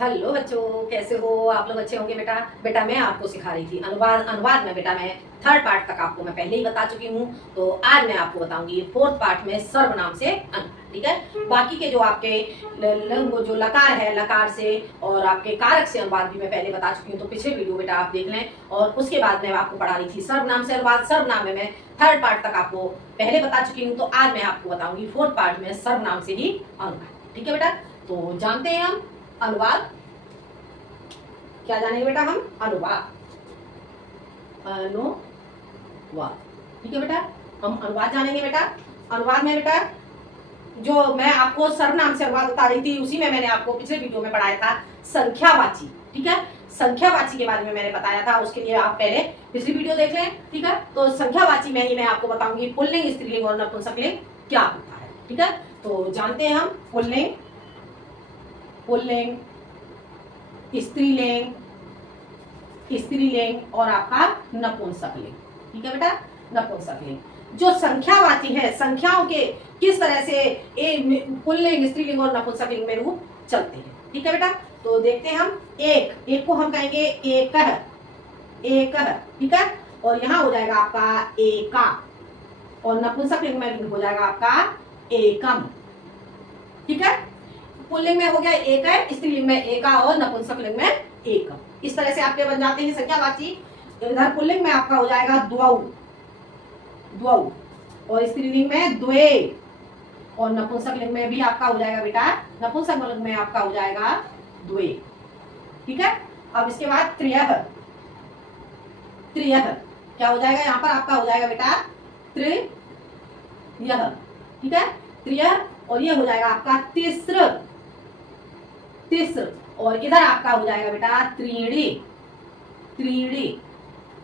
Hello बच्चों, कैसे हो आप लोग? अच्छे होंगे बेटा। बेटा मैं आपको सिखा रही थी अनुवाद में बेटा मैं थर्ड पार्ट तक आपको मैं पहले ही बता चुकी हूँ। तो आज मैं आपको बताऊंगी फोर्थ पार्ट में सर्वनाम से अनुवाद। ठीक है, बाकी के जो आपके जो लकार है, लकार से और आपके कारक से अनुवाद भी मैं पहले बता चुकी हूँ। तो पिछले वीडियो बेटा आप देख लें। और उसके बाद मैं आपको पढ़ा रही थी सर्वनाम से अनुवाद। सर्वनाम में मैं थर्ड पार्ट तक आपको पहले बता चुकी हूँ। तो आज मैं आपको बताऊंगी फोर्थ पार्ट में सर्वनाम से ही अनुवाद। ठीक है बेटा, तो जानते हैं हम अनुवाद। क्या जानेंगे बेटा? हम अनुवाद। ठीक है बेटा, हम अनुवाद जानेंगे बेटा। अनुवाद में बेटा जो मैं आपको सर्वनाम से अनुवाद बता रही थी, उसी में मैंने आपको पिछले वीडियो में पढ़ाया था संख्यावाची। ठीक है, संख्यावाची के बारे में मैंने बताया था। उसके लिए आप पहले पिछली वीडियो देख लें। ठीक है, तो संख्यावाची में ही मैं आपको बताऊंगी पुल्लिंग, स्त्रीलिंग और नपुंसकलिंग क्या होता है। ठीक है, तो जानते हैं हम पुल्लिंग, स्त्रीलिंग, स्त्रीलिंग और आपका नपुंसकलिंग। ठीक है बेटा, नपुंसकलिंग जो संख्यावाची है, संख्याओं के किस तरह से पुल्लिंग, स्त्रीलिंग और नपुंसकलिंग में रूप चलते हैं। ठीक है बेटा, तो देखते हैं हम एक को हम कहेंगे एकः, ठीक है, और यहाँ हो जाएगा आपका एका, और नपुंसकलिंग में हो जाएगा आपका एकम। ठीक है, पुल्लिंग में हो गया एक है, स्त्रीलिंग में एका और नपुंसकलिंग में एकम। इस तरह से आपके बन जाते हैं संख्यावाची। इधर पुल्लिंग में आपका हो जाएगा द्वौ, और स्त्रीलिंग में द्वे, और नपुंसकलिंग में भी आपका हो जाएगा बेटा, नपुंसकलिंग में आपका हो जाएगा द्वे। ठीक है, अब इसके बाद त्रियः, क्या हो जाएगा? यहाँ पर आपका हो जाएगा बेटा त्रियः। ठीक है, त्रियः, और ये हो जाएगा आपका तिस्र, और इधर आपका हो जाएगा बेटा त्रीणि।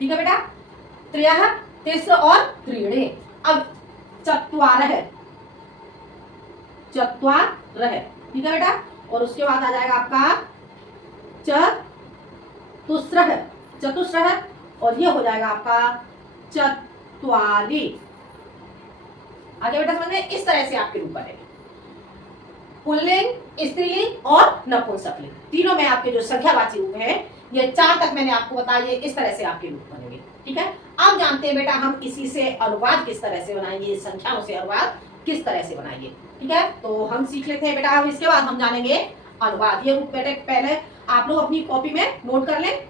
ठीक है बेटा, त्रियः, तिस्र और त्रीणि। अब चत्वारः, ठीक है बेटा, और उसके बाद आ जाएगा आपका चतुस्रः, और ये हो जाएगा आपका चत्वारि। आगे बेटा समझ में? इस तरह से आपके रूप बनेंगे पुल्लिंग, स्त्रीलिंग और नपुंसकलिंग। तीनों में आपके जो संख्यावाची रूप है, ये 4 तक मैंने आपको बताया, इस तरह से आपके रूप बनेंगे। ठीक है, अब जानते हैं बेटा हम इसी से अनुवाद किस तरह से बनाएंगे, संख्याओं से अनुवाद किस तरह से बनाएंगे। ठीक है, तो हम सीख लेते हैं बेटा। अब इसके बाद हम जानेंगे अनुवाद। ये रूप बेटे पहले आप लोग अपनी कॉपी में नोट कर लें।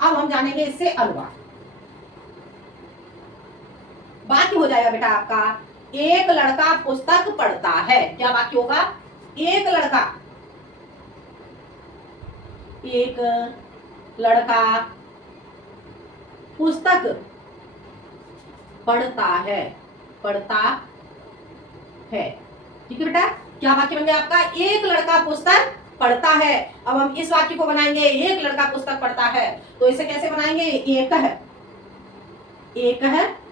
अब हम जानेंगे इससे अनुवाद। बाकी हो जाएगा बेटा आपका एक लड़का पुस्तक पढ़ता है। क्या वाक्य होगा? एक लड़का पुस्तक पढ़ता है, ठीक है बेटा। क्या वाक्य बन गया आपका? एक लड़का पुस्तक पढ़ता है। अब हम इस वाक्य को बनाएंगे, एक लड़का पुस्तक पढ़ता है, तो इसे कैसे बनाएंगे? एक है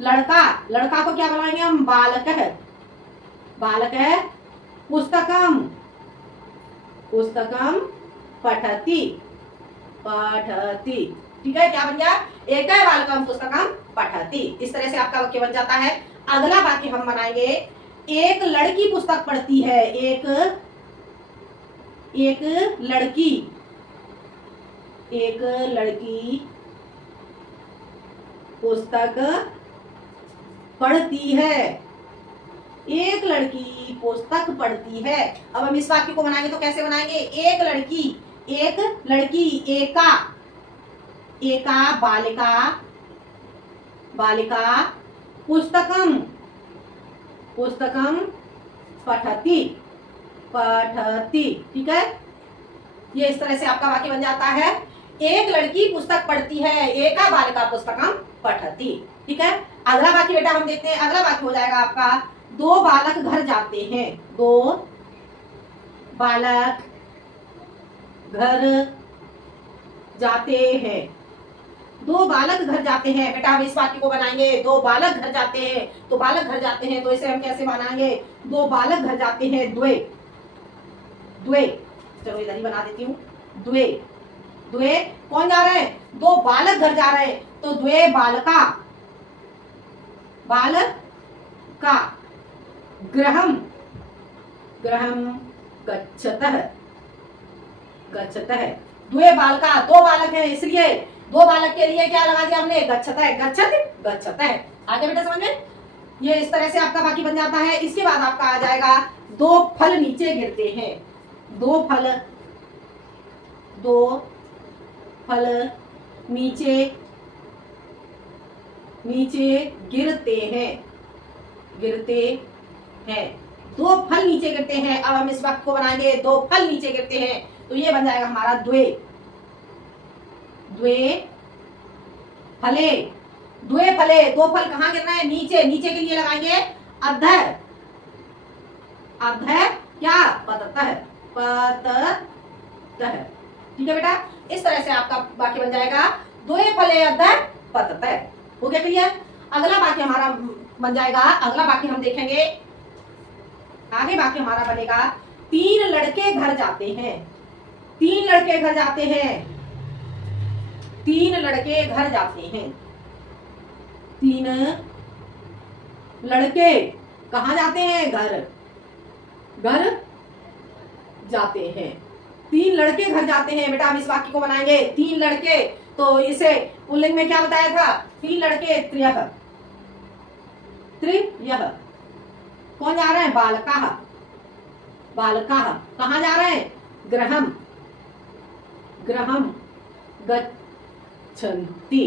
लड़का को क्या बनाएंगे हम? बालक है, पुस्तकम पठति। ठीक है, क्या बन गया? एक है बालकम पुस्तकम पठति। इस तरह से आपका वाक्य बन जाता है। अगला वाक्य हम बनाएंगे एक लड़की पुस्तक पढ़ती है। एक लड़की पुस्तक पढ़ती है। एक लड़की पुस्तक पढ़ती है। अब हम इस वाक्य को बनाएंगे तो कैसे बनाएंगे? एक लड़की एका बालिका पुस्तकम पठति। ठीक है, ये इस तरह से आपका वाक्य बन जाता है। एक लड़की पुस्तक पढ़ती है, एका बालिका पुस्तकम पठति। ठीक है, अगला वाक्य बेटा हम देखते हैं। अगला वाक्य हो जाएगा आपका दो बालक घर जाते हैं। दो बालक घर जाते हैं। बेटा हम इस वाक्य को बनाएंगे दो बालक घर जाते हैं। तो बालक घर जाते हैं, तो इसे हम कैसे बनाएंगे? दो बालक घर जाते हैं द्वे। चलो इधर ही बना देती हूँ। द्वे कौन जा रहे हैं? दो बालक घर जा रहे हैं, तो द्वे बालका गृहम गच्छतः। गच्छतः। द्वे बालका, दो बालक हैं, इसलिए दो बालक के लिए क्या लगा दिया हमने, गच्छतः, गच्छत गच्छतः। आगे बेटा समझ में, ये इस तरह से आपका बाकी बन जाता है। इसके बाद आपका आ जाएगा दो फल नीचे गिरते हैं, दो फल नीचे गिरते हैं, दो फल नीचे गिरते हैं। अब हम इस वाक्य को बनाएंगे, दो फल नीचे गिरते हैं, तो ये बन जाएगा हमारा द्वे फले। द्वे फले, दो फल कहाँ गिरना है, नीचे। नीचे के लिए लगाएंगे अधः, क्या, पततः। ठीक है बेटा, इस तरह से आपका वाक्य बन जाएगा, द्वे फले अधः पततः। हो गया क्लियर। अगला वाक्य हमारा बन जाएगा, अगला वाक्य हम देखेंगे, आगे वाक्य हमारा बनेगा, तीन लड़के घर जाते हैं, तीन लड़के घर जाते हैं, तीन लड़के घर जाते हैं। तीन लड़के कहाँ जाते हैं, घर जाते हैं। तीन लड़के घर जाते हैं। बेटा हम इस वाक्य को बनाएंगे, तीन लड़के, तो इसे पुल्लिंग में क्या बताया था, तीन लड़के, त्र्यः। कौन जा रहे हैं, बालकाः। कहाँ जा रहे हैं, गृहम् गच्छन्ति।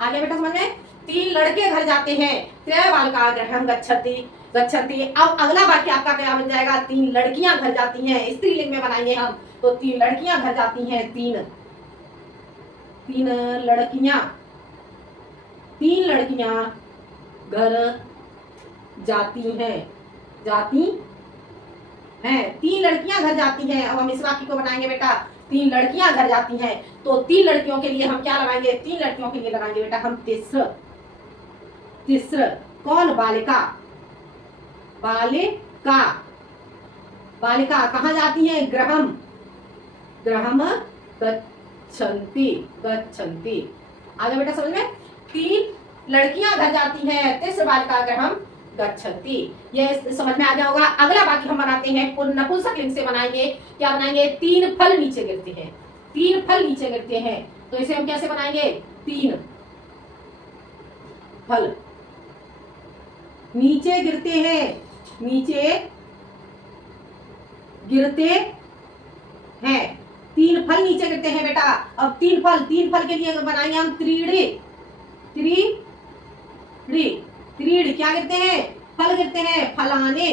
आगे बेटा समझ में, तीन लड़के घर जाते हैं, त्रय बालका गृहम् गच्छन्ति। अब अगला वाक्य आपका क्या बन जाएगा, तीन लड़कियां घर जाती हैं, स्त्रीलिंग में बनाएंगे हम, तो तीन लड़कियां घर जाती हैं, तीन लड़कियां घर जाती हैं, तीन लड़कियां घर जाती हैं। अब हम इस वाक्य को बनाएंगे बेटा, तीन लड़कियां घर जाती हैं, तो तीन लड़कियों के लिए हम क्या लगाएंगे, तीन लड़कियों के लिए लगाएंगे बेटा हम तिस्र। कौन, बालिका कहाँ जाती हैं, गृहम् गच्छन्ति। आगे बेटा समझ में, तीन लड़कियां घर जाती हैं, तिस्र बालिका गृहम् गच्छन्ति। ये समझ में आ गया होगा। अगला वाक्य हम बनाते हैं, नपुंसकलिंग से बनाएंगे। क्या बनाएंगे, तीन फल नीचे गिरते हैं, तीन फल नीचे गिरते हैं, तो इसे हम कैसे बनाएंगे, तीन फल नीचे गिरते हैं, तीन फल नीचे गिरते हैं बेटा। अब तीन फल के लिए बनाएंगे हम त्रीड़ी। क्या गिरते हैं, फल गिरते हैं, फलाने।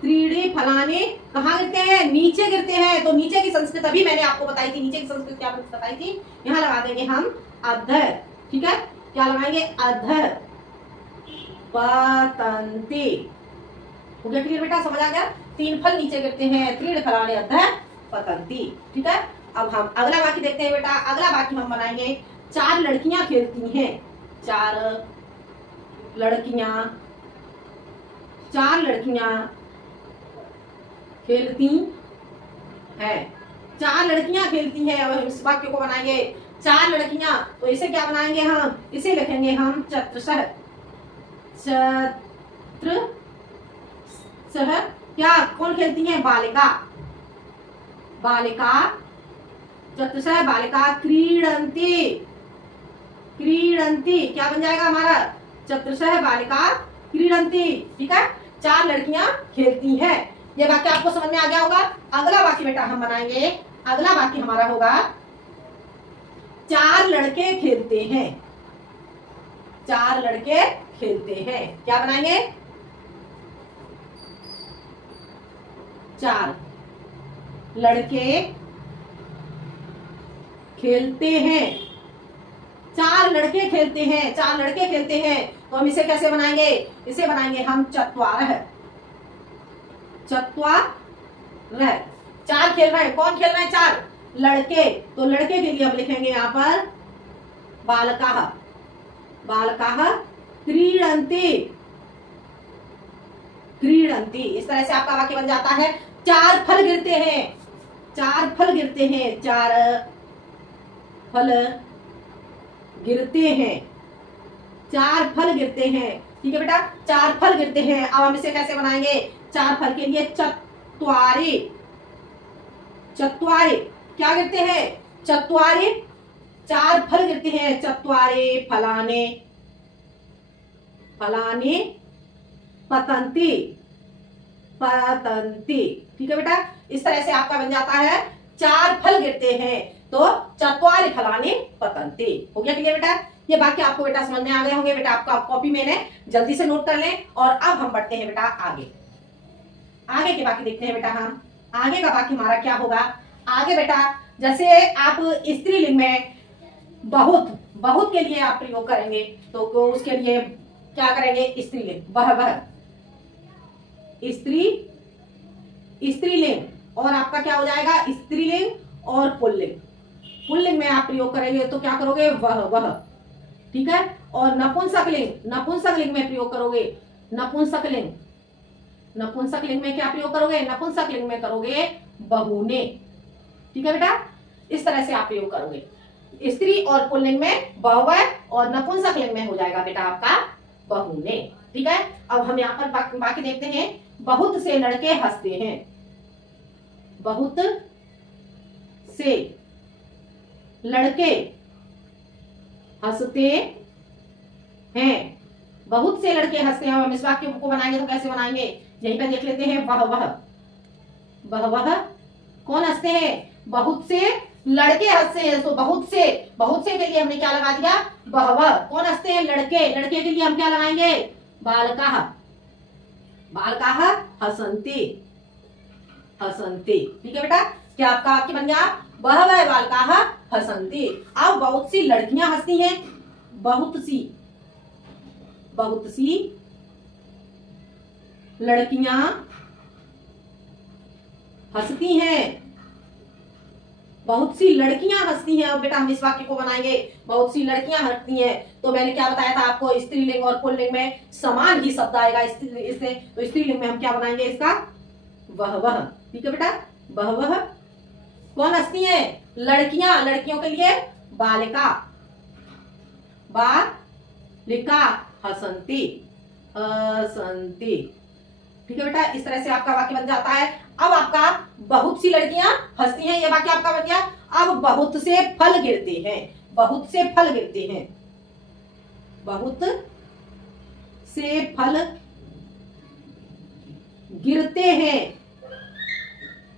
त्रीड़ी फलाने कहाँ गिरते हैं, नीचे गिरते हैं। तो नीचे की संस्कृत अभी मैंने आपको बताई थी, नीचे की संस्कृत क्या बताई थी, यहाँ लगा देंगे हम अधः। ठीक है, क्या लगाएंगे, अधः पतन्ति। हो गया क्लियर बेटा, समझ आ गया। तीन फल नीचे गिरते हैं, त्रीड़ फलाने अधः पतन्ति। ठीक है, अब हम अगला वाक्य देखते हैं बेटा। अगला वाक्य हम बनाएंगे, चार लड़कियां खेलती हैं, चार लड़कियां खेलती हैं, चार लड़कियां खेलती हैं। और इस वाक्य को बनाएंगे, चार लड़कियां, तो इसे क्या बनाएंगे हम, इसे लिखेंगे हम चतुर्सह। क्या, कौन खेलती हैं, बालिका चतुर्सह बालिका क्रीडन्ति। क्या बन जाएगा हमारा, चतुर्सह बालिका क्रीडन्ति। ठीक है, चार लड़कियां खेलती हैं। ये वाक्य आपको समझ में आ गया होगा। अगला वाक्य बेटा हम बनाएंगे, अगला वाक्य हमारा होगा, चार लड़के खेलते हैं, चार लड़के खेलते हैं। क्या बनाएंगे, चार लड़के खेलते हैं, चार लड़के खेलते हैं, चार लड़के खेलते हैं। तो हम इसे कैसे बनाएंगे, इसे बनाएंगे हम चत्वारः। चार खेल रहे हैं, कौन खेल रहे हैं, चार लड़के। तो लड़के के लिए हम लिखेंगे यहाँ पर बालकाः क्रीडन्ति। इस तरह से आपका वाक्य बन जाता है, चार फल गिरते हैं, चार फल गिरते हैं, चार फल गिरते हैं। ठीक है बेटा, चार फल गिरते हैं। अब हम इसे कैसे बनाएंगे, चार फल के लिए चत्वारि चत्वारे क्या गिरते हैं? चत्वारे 4 फल गिरते हैं। चत्वारे फलाने, फलाने पतंती, पतंती। ठीक है बेटा, इस तरह से आपका बन जाता है 4 फल गिरते हैं तो चत्वारे फलाने पतंती। हो गया क्लियर बेटा? ये वाक्य आपको बेटा समझ में आ गए होंगे। बेटा आपका कॉपी मैंने जल्दी से नोट कर लें और अब हम बढ़ते हैं बेटा आगे। आगे के वाक्य देखते हैं बेटा। हम आगे का वाक्य हमारा क्या होगा? आगे बेटा जैसे आप स्त्रीलिंग में बहुत, बहुत के लिए आप प्रयोग करेंगे तो उसके लिए क्या करेंगे? स्त्रीलिंग, वह स्त्री, स्त्रीलिंग और आपका क्या हो जाएगा? स्त्रीलिंग और पुल्लिंग। पुल्लिंग में आप प्रयोग करेंगे तो क्या करोगे? वह। ठीक है। और नपुंसकलिंग, नपुंसकलिंग में प्रयोग करोगे नपुंसकलिंग। नपुंसकलिंग में क्या प्रयोग करोगे? नपुंसकलिंग में करोगे बहुने। ठीक है बेटा, इस तरह से आप प्रयोग करोगे। स्त्री और पुल्लिंग में बहुवचन और नपुंसकलिंग में हो जाएगा बेटा आपका बहुने। ठीक है। अब हम यहाँ पर बाकी देखते हैं। बहुत से लड़के हंसते हैं, बहुत से लड़के हंसते हैं, बहुत से लड़के हंसते हैं। हम इस वाक्य को बनाएंगे तो कैसे बनाएंगे? यहीं पर देख लेते हैं। वह कौन हंसते हैं? बहुत से लड़के हंसते हैं। तो बहुत से के लिए हमने क्या लगा दिया? वह। कौन हंसते हैं? लड़के। लड़के के लिए हम क्या लगाएंगे? बालकाः, बालकाः हसन्ति, हसन्ति। ठीक है बेटा, क्या आपका वाक्य बन गया? वह बालकाः हसन्ति। अब बहुत सी लड़कियां हंसती हैं, बहुत सी लड़कियां हंसती हैं, बहुत सी लड़कियां हंसती हैं। अब बेटा हम इस वाक्य को बनाएंगे। बहुत सी लड़कियां हंसती हैं तो मैंने क्या बताया था आपको? स्त्रीलिंग और पुल्लिंग में समान ही शब्द आएगा इससे। तो स्त्रीलिंग में हम क्या बनाएंगे इसका? वह। ठीक है बेटा, वह। कौन हंसती है? लड़कियां। लड़कियों के लिए बालिका, बालिका हसन्ति, हसन्ति। ठीक है बेटा, इस तरह से आपका वाक्य बन जाता है। अब आपका बहुत सी लड़कियां हंसती हैं, ये वाक्य आपका बन गया। अब बहुत से फल गिरते हैं, बहुत से फल गिरते हैं, बहुत से फल गिरते हैं,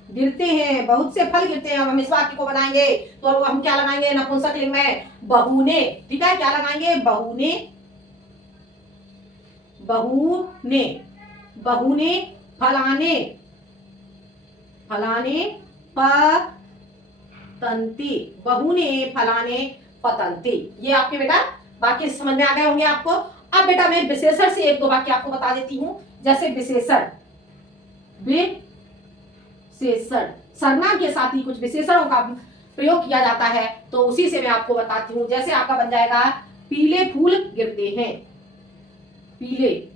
गिरते हैं, बहुत से फल गिरते हैं। अब हम इस वाक्य को बनाएंगे तो हम क्या लगाएंगे? नपुंसकलिंग में बहुने। ठीक है, क्या लगाएंगे? बहुने, बहुने, बहुने फलाने, फलाने पतंती, बहुने फलाने पतंती। ये आपके बेटा वाक्य समझ में आ गए होंगे आपको। अब बेटा मैं विशेषण से एक दो वाक्य आपको बता देती हूँ। जैसे विशेषण, विशेषण सर्वनाम के साथ ही कुछ विशेषणों का प्रयोग किया जाता है तो उसी से मैं आपको बताती हूँ। जैसे आपका बन जाएगा पीले फूल गिरते हैं, पीले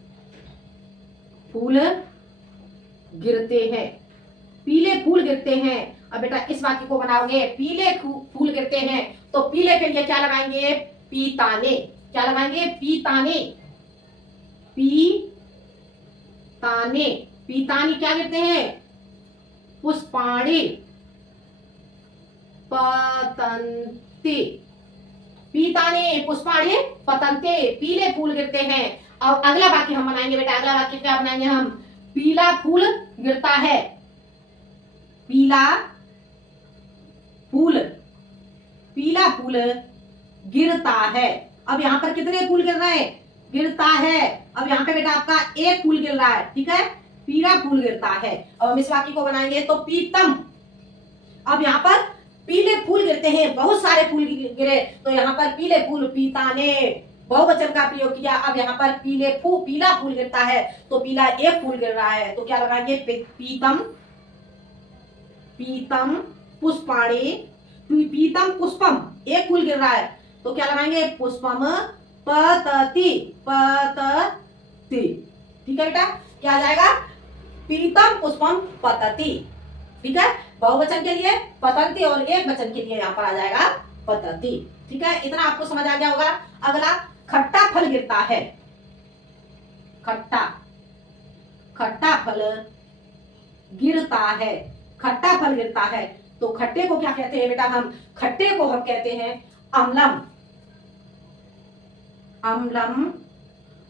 फूल गिरते हैं, पीले फूल गिरते हैं। अब बेटा इस वाक्य को बनाओगे, पीले फूल गिरते हैं तो पीले के लिए क्या लगाएंगे? पीताने। क्या लगाएंगे? पीताने, पीताने। पीतानी क्या गिरते हैं? पुष्पाणि पतन्ते, पीताने पुष्पाणि पतन्ते, पीले फूल गिरते हैं। अब अगला वाक्य हम बनाएंगे बेटा। अगला वाक्य क्या बनाएंगे हम? पीला फूल गिरता है, पीला फूल, पीला फूल गिरता है। अब यहाँ पर कितने फूल गिर रहे हैं? गिरता है। अब यहाँ पे बेटा आपका एक फूल गिर रहा है। ठीक है, पीला फूल गिरता है। अब हम इस वाक्य को बनाएंगे तो पीतम। अब यहाँ पर पीले फूल गिरते हैं, बहुत सारे फूल गिरे तो यहाँ पर पीले फूल, पीताने, बहुवचन का प्रयोग किया। अब यहाँ पर पीला फूल गिरता है तो पीला एक फूल गिर रहा है तो क्या लगाएंगे? पीतम, पीतम पुष्पाणि, पीतम पुष्पम, एक फूल गिर रहा है तो क्या लगाएंगे? पुष्पम पतति, पतति। ठीक है बेटा, क्या आ जाएगा? पीतम पुष्पम पतति। ठीक है, बहुवचन के लिए पतंती और एक वचन के लिए यहाँ पर आ जाएगा पतति। ठीक है, इतना आपको समझ आ गया होगा। अगला खट्टा फल गिरता है, खट्टा, खट्टा फल गिरता है, खट्टा फल गिरता है तो खट्टे को क्या कहते हैं बेटा? हम खट्टे को हम कहते हैं अम्लम। अम्लम,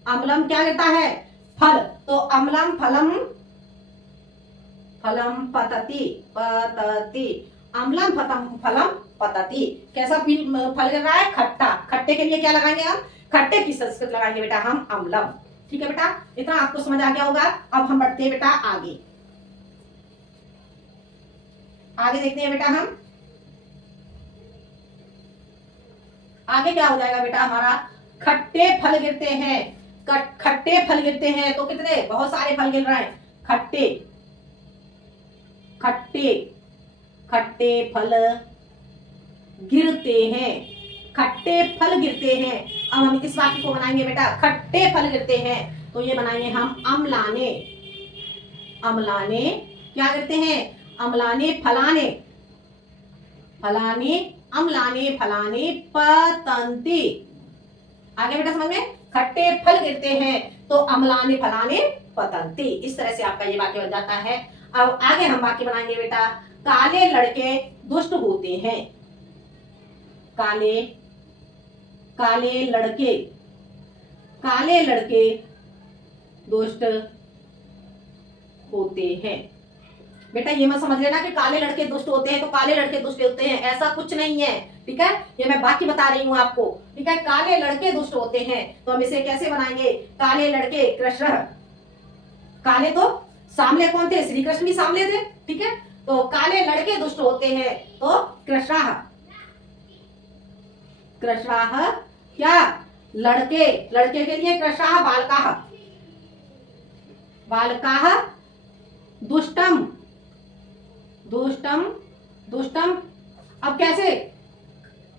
अम्लम क्या कहता है? फल। तो अम्लम फलम, फलम पतति, पतति, अम्लम फलम पतति। कैसा फल कर रहा है? खट्टा। खट्टे के लिए क्या लगाएंगे हम? खट्टे की संस्कृत लगाएंगे बेटा हम अम्लम। ठीक है बेटा, इतना आपको समझ आ गया होगा। अब हम बढ़ते हैं बेटा आगे। आगे देखते हैं बेटा हम आगे क्या हो जाएगा बेटा हमारा? खट्टे फल गिरते हैं। खट्टे फल गिरते हैं तो कितने? बहुत सारे फल गिर रहे हैं। खट्टे, खट्टे, खट्टे फल गिरते हैं। खट्टे फल गिरते हैं। अब हम इस वाक्य को बनाएंगे बेटा, खट्टे फल गिरते हैं तो ये बनाएंगे हम अम्लाने। अम्लाने क्या गिरते हैं? अम्लाने फलाने, फलाने, अम्लाने फलाने पतंती। आगे बेटा समझ में? खट्टे फल गिरते हैं तो अम्लाने फलाने पतंती। इस तरह से आपका ये वाक्य बन जाता है। अब आगे हम वाक्य बनाएंगे बेटा, काले लड़के दुष्ट होते हैं। काले, काले लड़के, काले लड़के दुष्ट होते हैं। बेटा ये मत समझ लेना कि काले लड़के दुष्ट होते हैं तो काले लड़के दुष्ट होते हैं, ऐसा कुछ नहीं है। ठीक है, ये मैं वाक्य बता रही हूँ आपको। ठीक है, काले लड़के दुष्ट होते हैं तो हम इसे कैसे बनाएंगे? काले लड़के कृष्ण। काले तो सामले कौन थे? श्री कृष्ण भी सामले थे। ठीक है, तो काले लड़के दुष्ट होते हैं तो कृष्णाः। कृष्णाः क्या? लड़के। लड़के के लिए कृष्णाः बालकाः। बालकाः दुष्टम, दुष्टम, दुष्टम। अब कैसे?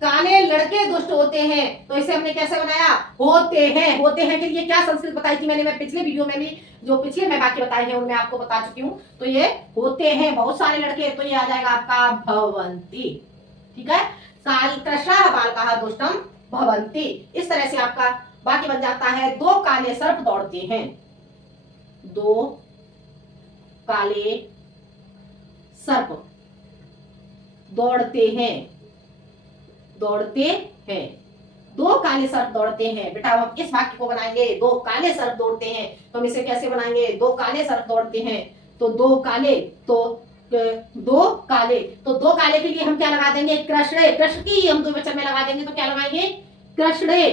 काले लड़के दुष्ट होते हैं तो इसे हमने कैसे बनाया? होते हैं। होते हैं के लिए क्या संस्कृत बताई थी मैंने? मैं पिछले वीडियो में भी जो पिछले मैं वाक्य बताए हैं उनमें आपको बता चुकी हूँ। तो ये होते हैं बहुत सारे लड़के, तो ये आ जाएगा आपका भवंती। ठीक है, काल कृष्णाः बालकाः दुष्टम भवंती। इस तरह से आपका वाक्य बन जाता है, दो काले सर्प दौड़ते हैं। दो काले सर्प दौड़ते हैं, दौड़ते हैं। दो काले सर्प दौड़ते हैं। बेटा हम इस वाक्य को बनाएंगे, दो काले सर्प दौड़ते हैं तो हम इसे कैसे बनाएंगे? दो काले सर्प दौड़ते हैं तो दो काले, तो दो काले, तो दो काले के लिए हम क्या लगा देंगे? कृष्णे। कृष्ण की हम द्विवचन में लगा देंगे तो क्या लगाएंगे? कृष्णे।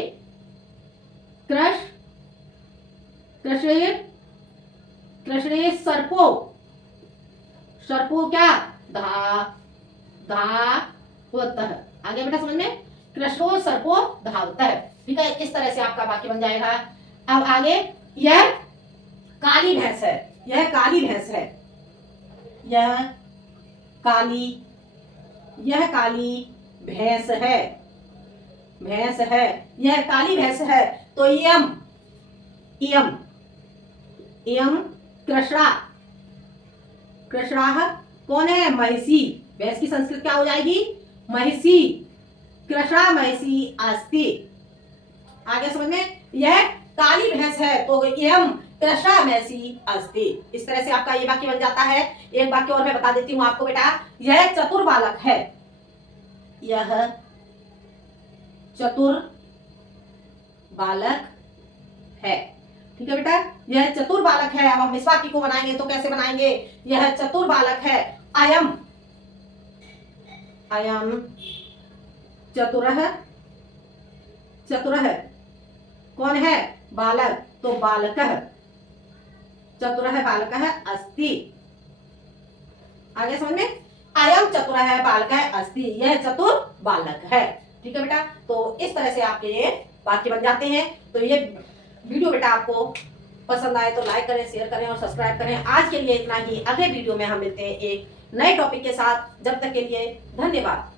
कृष्ण, कृष्णे, कृष्णे सर्पो। सर्पो क्या? धा, धावतः। आगे बेटा समझ में? कृष्णो सर्पो धावतः। ठीक है, इस तरह से आपका वाक्य बन जाएगा। अब आगे, यह काली भैंस है। यह काली भैंस है। यह काली, यह काली भैंस है। भैंस है, यह काली भैंस है तो यम, यम, यम कृष्णा। कृष्णाः कौन है? महिषी। भैंस की संस्कृत क्या हो जाएगी? महिषी। कृष्णा महिषी अस्ति। आगे समझ में? यह काली भैंस है तो यम कृष्णा महिषी अस्ति। इस तरह से आपका ये वाक्य बन जाता है। एक वाक्य और मैं बता देती हूँ आपको बेटा, यह चतुर बालक है। यह चतुर बालक है। ठीक है बेटा, यह चतुर बालक है। अब हम इस वाक्य को बनाएंगे तो कैसे बनाएंगे? यह चतुर बालक है। अयम, अयम चतुरः। चतुरः कौन है? बालक, तो बालकः। चतुरः बालकः अस्ति। आगे समझ में? अयम चतुरः बालकः अस्ति। यह चतुर बालक है। ठीक है बेटा, तो इस तरह से आपके ये वाक्य बन जाते हैं। तो ये वीडियो बेटा आपको पसंद आए तो लाइक करें, शेयर करें और सब्सक्राइब करें। आज के लिए इतना ही। अगले वीडियो में हम मिलते हैं एक नए टॉपिक के साथ। जब तक के लिए धन्यवाद।